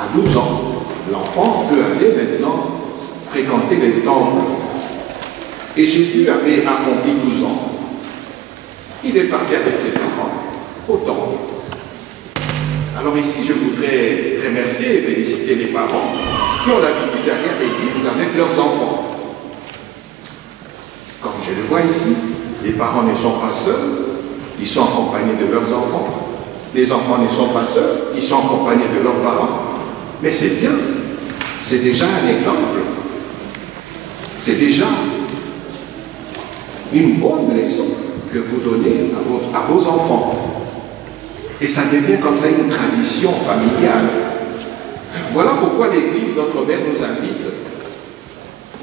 À 12 ans, l'enfant peut aller maintenant fréquenter les temples. Et Jésus avait accompli 12 ans. Il est parti avec ses parents au temple. Alors ici, je voudrais remercier et féliciter les parents qui ont l'habitude d'aller à l'église avec leurs enfants. Comme je le vois ici, les parents ne sont pas seuls, ils sont accompagnés de leurs enfants. Les enfants ne sont pas seuls, ils sont accompagnés de leurs parents. Mais c'est bien, c'est déjà un exemple. C'est déjà une bonne leçon que vous donnez à vos enfants. Et ça devient comme ça une tradition familiale. Voilà pourquoi l'Église, notre Mère, nous invite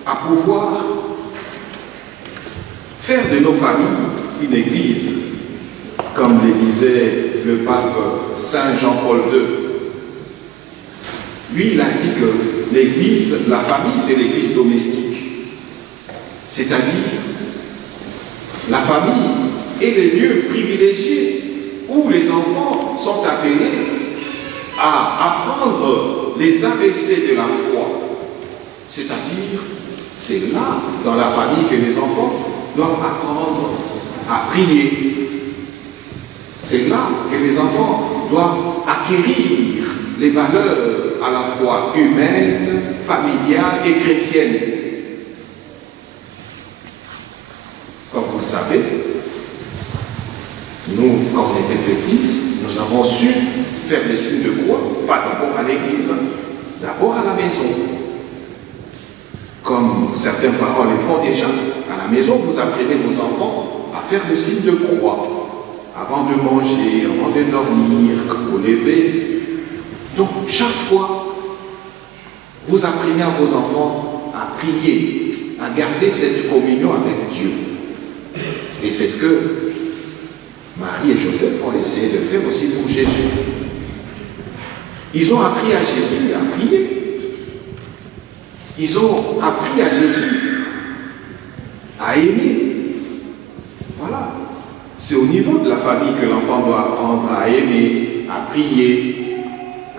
à pouvoir faire de nos familles une Église, comme le disait le pape Saint Jean-Paul II. Lui, il a dit que l'Église, la famille, c'est l'Église domestique. C'est-à-dire, la famille est le lieu privilégié où les enfants sont appelés à apprendre les ABC de la foi. C'est-à-dire, c'est là, dans la famille, que les enfants doivent apprendre à prier. C'est là que les enfants doivent acquérir les valeurs à la fois humaines, familiales et chrétiennes. Comme vous le savez, nous, quand on était petits, nous avons su faire des signes de croix, pas d'abord à l'église, d'abord à la maison. Comme certains parents le font déjà, à la maison, vous apprenez vos enfants à faire des signes de croix, avant de manger, avant de dormir, au lever. Donc, chaque fois, vous apprenez à vos enfants à prier, à garder cette communion avec Dieu. Et c'est ce que Marie et Joseph ont essayé de faire aussi pour Jésus. Ils ont appris à Jésus à prier. Ils ont appris à Jésus à aimer. Voilà. C'est au niveau de la famille que l'enfant doit apprendre à aimer, à prier,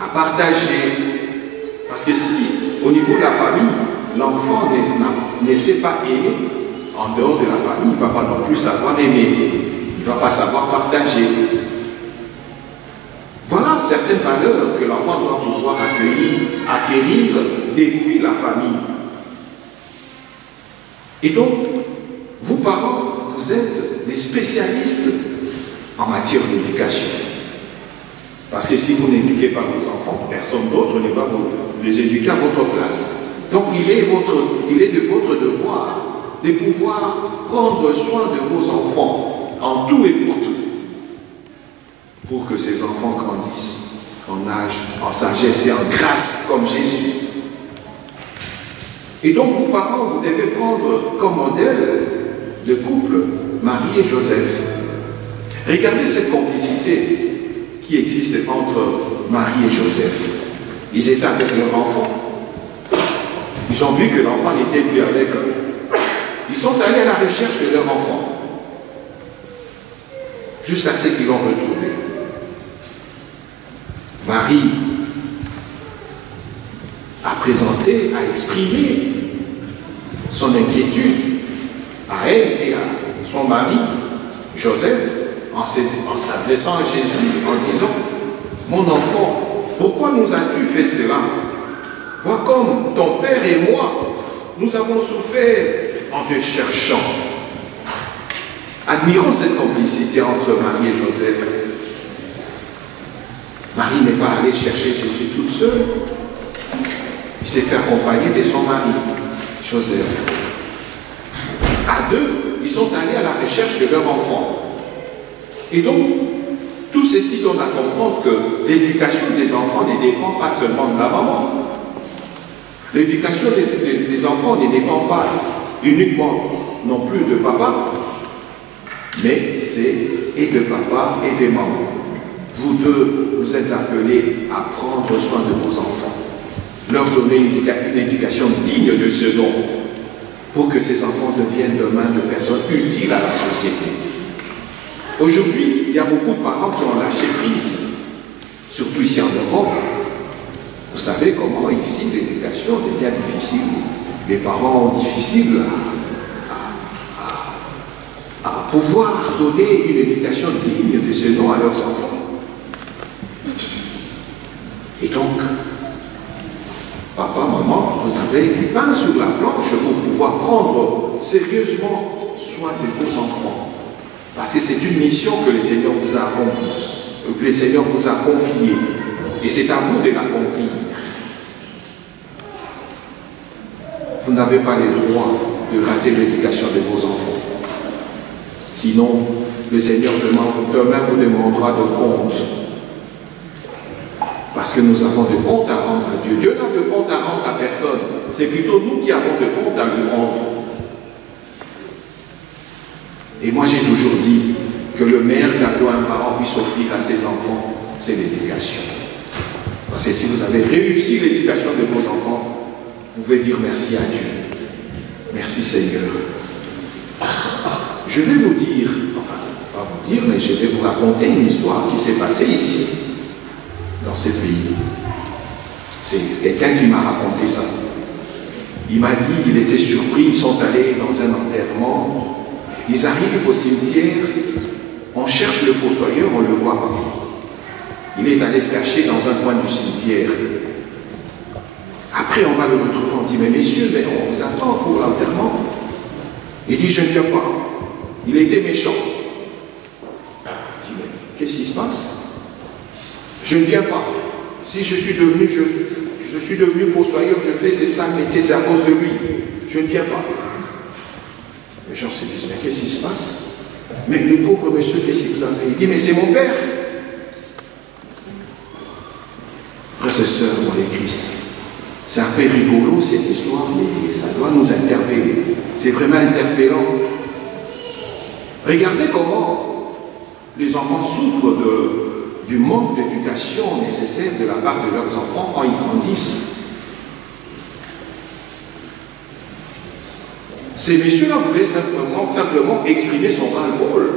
à partager. Parce que si, au niveau de la famille, l'enfant ne sait pas aimer, en dehors de la famille, il ne va pas non plus savoir aimer. Il ne va pas savoir partager. Voilà certaines valeurs que l'enfant doit pouvoir acquérir depuis la famille. Et donc, vous parents, vous êtes des spécialistes en matière d'éducation. Parce que si vous n'éduquez pas vos enfants, personne d'autre ne va les éduquer à votre place. Donc il est de votre devoir de pouvoir prendre soin de vos enfants en tout et pour tout, pour que ces enfants grandissent en âge, en sagesse et en grâce comme Jésus. Et donc vous parents, vous devez prendre comme modèle le couple Marie et Joseph. Regardez cette complicité qui existe entre Marie et Joseph. Ils étaient avec leur enfant. Ils ont vu que l'enfant n'était plus avec eux. Ils sont allés à la recherche de leur enfant, jusqu'à ce qu'ils l'ont retrouvé. Marie a présenté, a exprimé son inquiétude à elle et à son mari, Joseph, en s'adressant à Jésus, en disant « Mon enfant, pourquoi nous as-tu fait cela? Vois comme ton père et moi, nous avons souffert en te cherchant. » Admirons cette complicité entre Marie et Joseph. Marie n'est pas allée chercher Jésus toute seule. Il s'est fait accompagner de son mari, Joseph. À deux, ils sont allés à la recherche de leur enfant. Et donc, tout ceci donne à comprendre que l'éducation des enfants ne dépend pas seulement de la maman. L'éducation des enfants ne dépend pas uniquement non plus de papa, mais c'est et de papa et de maman. Vous deux, vous êtes appelés à prendre soin de vos enfants, leur donner une éducation digne de ce nom, pour que ces enfants deviennent demain de personnes utiles à la société. Aujourd'hui, il y a beaucoup de parents qui ont lâché prise, surtout ici en Europe. Vous savez comment ici l'éducation devient difficile. Les parents ont difficile à pouvoir donner une éducation digne de ce nom à leurs enfants. Et donc, papa, maman, vous avez du pain sur la planche pour pouvoir prendre sérieusement soin de vos enfants. Parce que c'est une mission que le Seigneur vous a accomplie, que le Seigneur vous a confiée. Et c'est à vous de l'accomplir. Vous n'avez pas le droit de rater l'éducation de vos enfants. Sinon, le Seigneur demain vous demandera de compte. Parce que nous avons de comptes à rendre à Dieu. Dieu n'a de compte à rendre à personne. C'est plutôt nous qui avons de comptes à lui rendre. Et moi j'ai toujours dit que le meilleur cadeau un parent puisse offrir à ses enfants, c'est l'éducation. Parce que si vous avez réussi l'éducation de vos enfants, vous pouvez dire merci à Dieu. Merci Seigneur. Je vais vous dire, enfin, pas vous dire, mais je vais vous raconter une histoire qui s'est passée ici, dans ce pays. C'est quelqu'un qui m'a raconté ça. Il m'a dit, il était surpris, ils sont allés dans un enterrement, ils arrivent au cimetière, on cherche le fossoyeur, on ne le voit pas. Il est allé se cacher dans un coin du cimetière. Après, on va le retrouver, on dit, mais messieurs, mais on vous attend pour l'enterrement. Il dit, je ne viens pas. Il était méchant. Il dit, mais qu'est-ce qui se passe? Je ne viens pas. Si je suis devenu fossoyeur, je fais ces sales métiers, c'est à cause de lui. Je ne viens pas. Les gens se disent, mais qu'est-ce qui se passe? Mais le pauvre monsieur, qu'est-ce qu'il vous a fait? Il dit, mais c'est mon père. Frères et sœurs dans les Christ, c'est un peu rigolo cette histoire, mais ça doit nous interpeller. C'est vraiment interpellant. Regardez comment les enfants souffrent du manque d'éducation nécessaire de la part de leurs enfants quand ils grandissent. Ces messieurs-là voulaient simplement exprimer son ras-le-bol,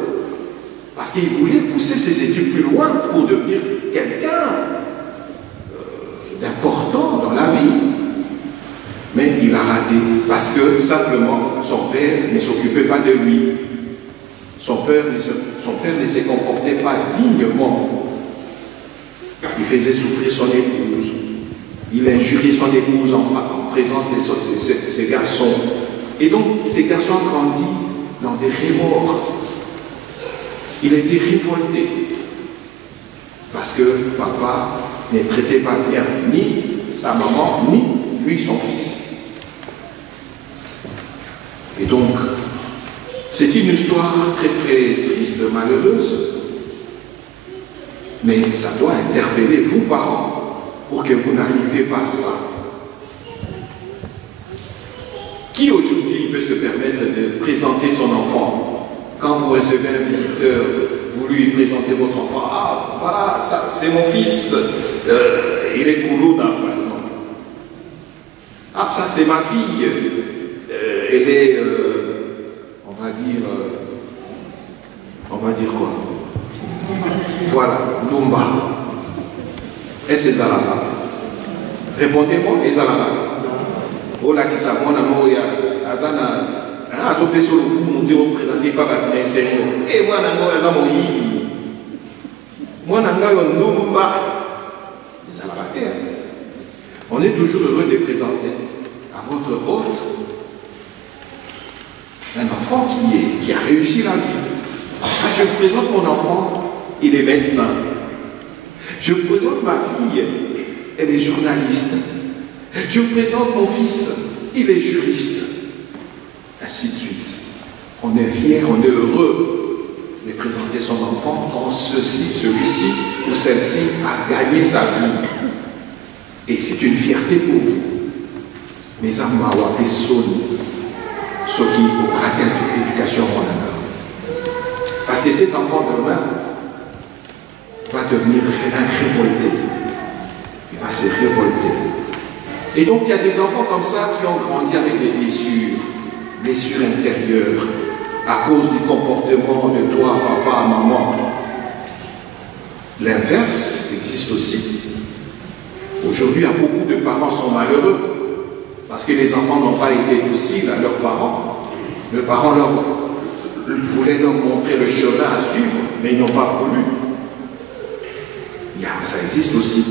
parce qu'ils voulaient pousser ses études plus loin pour devenir quelqu'un d'important dans la vie. Mais il a raté, parce que simplement son père ne s'occupait pas de lui. Son père ne se comportait pas dignement. Il faisait souffrir son épouse. Il injuriait son épouse en présence de ses garçons. Et donc, ces garçons ont grandi dans des remords. Il était révolté. Parce que papa ne traitait pas bien ni sa maman, ni lui, son fils. Et donc, c'est une histoire très très triste, malheureuse. Mais ça doit interpeller vous, parents, pour que vous n'arriviez pas à ça. Qui aujourd'hui peut se permettre de présenter son enfant? Quand vous recevez un visiteur, vous lui présentez votre enfant. Ah, voilà, ça, c'est mon fils. Il est Koulouna, par exemple. Ah, ça, c'est ma fille. Elle est, on va dire quoi? Voilà, Lumba. Et c'est Zalaba. Répondez-moi, et Zalaba. Oh là, qui s'abonne à moi, Azana, Azope sur le coup, nous devons présenter Papa qui n'est pas. Et moi, Azamo Yibi. Moi, Nangayo Lumba. Les Zalabatés. On est toujours heureux de présenter à votre hôte un enfant qui a réussi la vie. Je vous présente mon enfant, il est médecin. Je vous présente ma fille, elle est journaliste. Je vous présente mon fils, il est juriste. Ainsi de suite. On est fiers, on est heureux de présenter son enfant quand celui-ci ou celle-ci a gagné sa vie. Et c'est une fierté pour vous. Mes amis, ceux qui ont raté l'éducation en honneur. Parce que cet enfant demain va devenir un révolté. Il va se révolter. Et donc il y a des enfants comme ça qui ont grandi avec des blessures intérieures, à cause du comportement de toi, papa, maman. L'inverse existe aussi. Aujourd'hui, beaucoup de parents sont malheureux parce que les enfants n'ont pas été dociles à leurs parents. Les parents voulaient leur montrer le chemin à suivre, mais ils n'ont pas voulu. Ça existe aussi.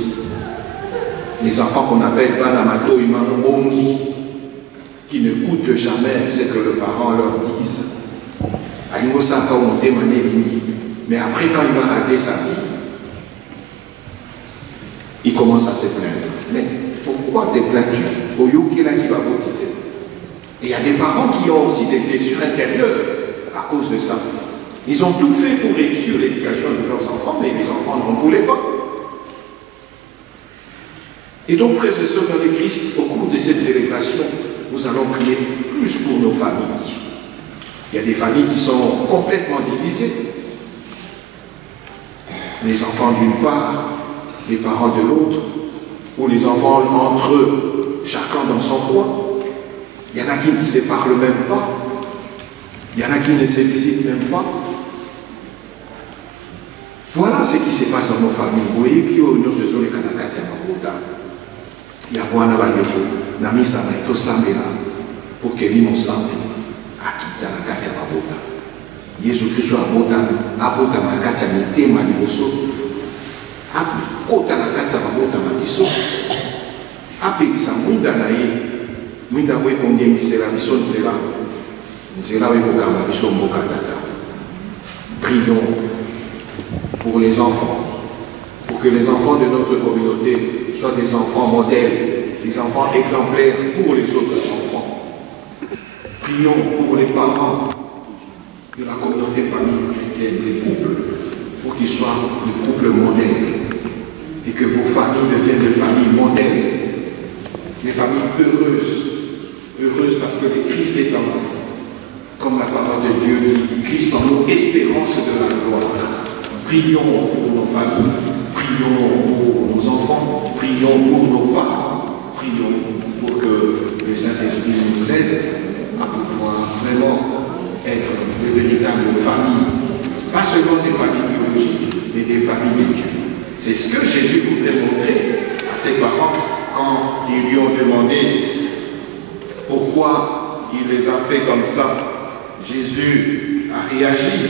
Les enfants qu'on appelle Banamato Imambongi, qui ne coûtent jamais ce que les parents leur disent. Mais après, quand il va rater sa vie, il commence à se plaindre. Mais pourquoi te plains-tu? Et il y a des parents qui ont aussi des blessures intérieures à cause de ça. Ils ont tout fait pour réussir l'éducation de leurs enfants, mais les enfants n'en voulaient pas. Et donc, frères et sœurs dans le Christ, au cours de cette célébration, nous allons prier plus pour nos familles. Il y a des familles qui sont complètement divisées. Les enfants d'une part, les parents de l'autre, ou les enfants entre eux, chacun dans son coin. Il y en a qui ne se parlent même pas. Il y en a qui ne se visitent même pas. Voilà ce qui se passe dans nos familles. Vous voyez, puis nous faisons les Kanakati à Mabota. Il y a Wana Bandeko, Nami Samaito Samela, pour que nous ensemble à quitter la Kati à Mabota. Jésus-Christ a Bota Makati à Mitema Liboso. Kota na kati ya mabota mabiso apekisa mwinda na ye mwinda wekongengisela biso nzela wekokamba biso mboka tata. Prions pour les enfants, pour que les enfants de notre communauté soient des enfants modèles, des enfants exemplaires pour les autres enfants. Prions pour les parents de la communauté famille chrétienne, les couples, pour qu'ils soient des couples modèles. Et que vos familles deviennent des familles modèles, des familles heureuses parce que le Christ est en vous. Comme la parole de Dieu dit, Christ en nous, espérance de la gloire. Prions pour nos familles, prions pour nos enfants, prions pour nos parents, prions pour que le Saint-Esprit nous aide à pouvoir vraiment être de véritables familles, pas seulement des familles biologiques, mais des familles de Dieu. C'est ce que Jésus voudrait montrer à ses parents quand ils lui ont demandé pourquoi il les a fait comme ça. Jésus a réagi,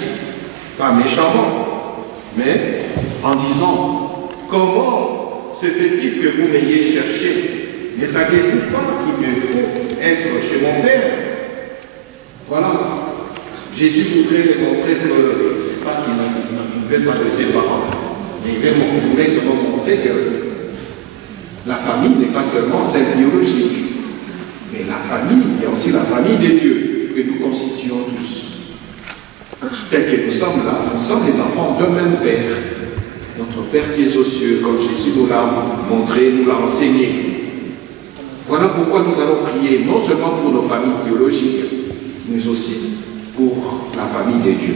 pas méchamment, mais en disant « Comment se fait-il que vous m'ayez cherché? Ne saviez-vous pas qu'il me faut être chez mon Père ?» Voilà. Jésus voudrait les montrer que ce n'est pas qu'il ne veut pas de ses parents. Mais il voulait seulement montrer que la famille n'est pas seulement celle biologique, mais la famille, il y a aussi la famille de Dieu que nous constituons tous. Tel que nous sommes là, nous sommes les enfants d'un même Père. Notre Père qui est aux cieux, comme Jésus nous l'a montré, nous l'a enseigné. Voilà pourquoi nous allons prier, non seulement pour nos familles biologiques, mais aussi pour la famille de Dieu.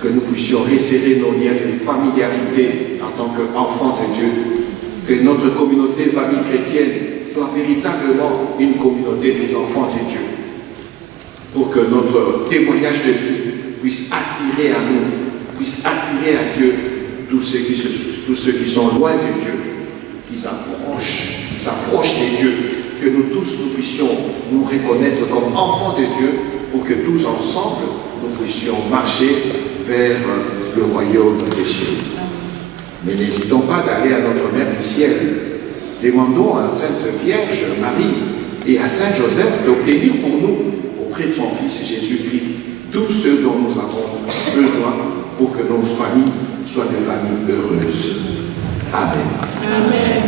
Que nous puissions resserrer nos liens de familiarité en tant qu'enfants de Dieu. Que notre communauté famille chrétienne soit véritablement une communauté des enfants de Dieu. Pour que notre témoignage de vie puisse attirer à nous, puisse attirer à Dieu tous ceux qui sont loin de Dieu, qui s'approchent de Dieu. Que nous tous nous puissions nous reconnaître comme enfants de Dieu pour que tous ensemble nous puissions marcher vers le royaume des cieux. Mais n'hésitons pas d'aller à notre Mère du ciel. Demandons à Sainte Vierge Marie et à Saint Joseph d'obtenir pour nous, auprès de son Fils Jésus-Christ, tout ce dont nous avons besoin pour que nos familles soient des familles heureuses. Amen. Amen.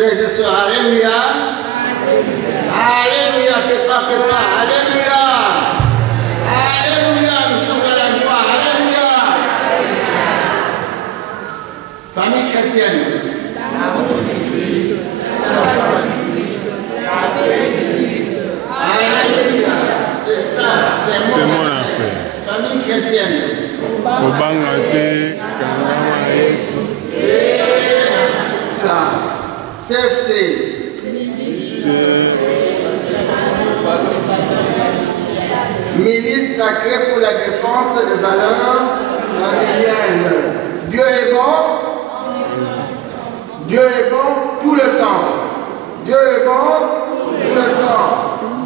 Frères et sœurs, alléluia. Alléluia, papa, alléluia. Alléluia, nous sommes dans la joie, alléluia. Famille chrétienne. Alléluia. C'est ça, c'est mon affaire. Famille chrétienne. CFC, milice sacrée pour la défense des valeurs familiales. Dieu est bon. Dieu est bon tout le temps. Dieu est bon tout le temps.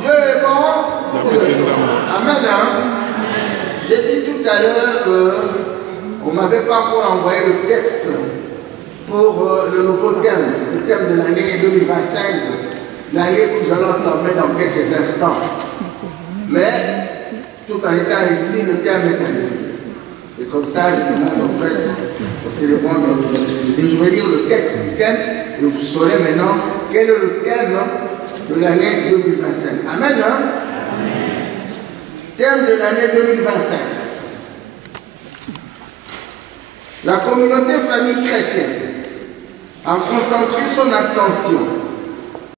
Dieu est bon tout le temps. Amen. Hein? J'ai dit tout à l'heure qu'on ne m'avait pas encore envoyé le texte pour le nouveau thème, le thème de l'année 2025, l'année que nous allons entamer dans quelques instants. Mais, tout en étant ici, le thème est arrivé. C'est comme ça que c'est le bon de l'excuser. Je vais lire le texte du thème et vous saurez maintenant quel est le thème de l'année 2025. Amen, hein? Thème de l'année 2025. La communauté famille chrétienne a concentré son attention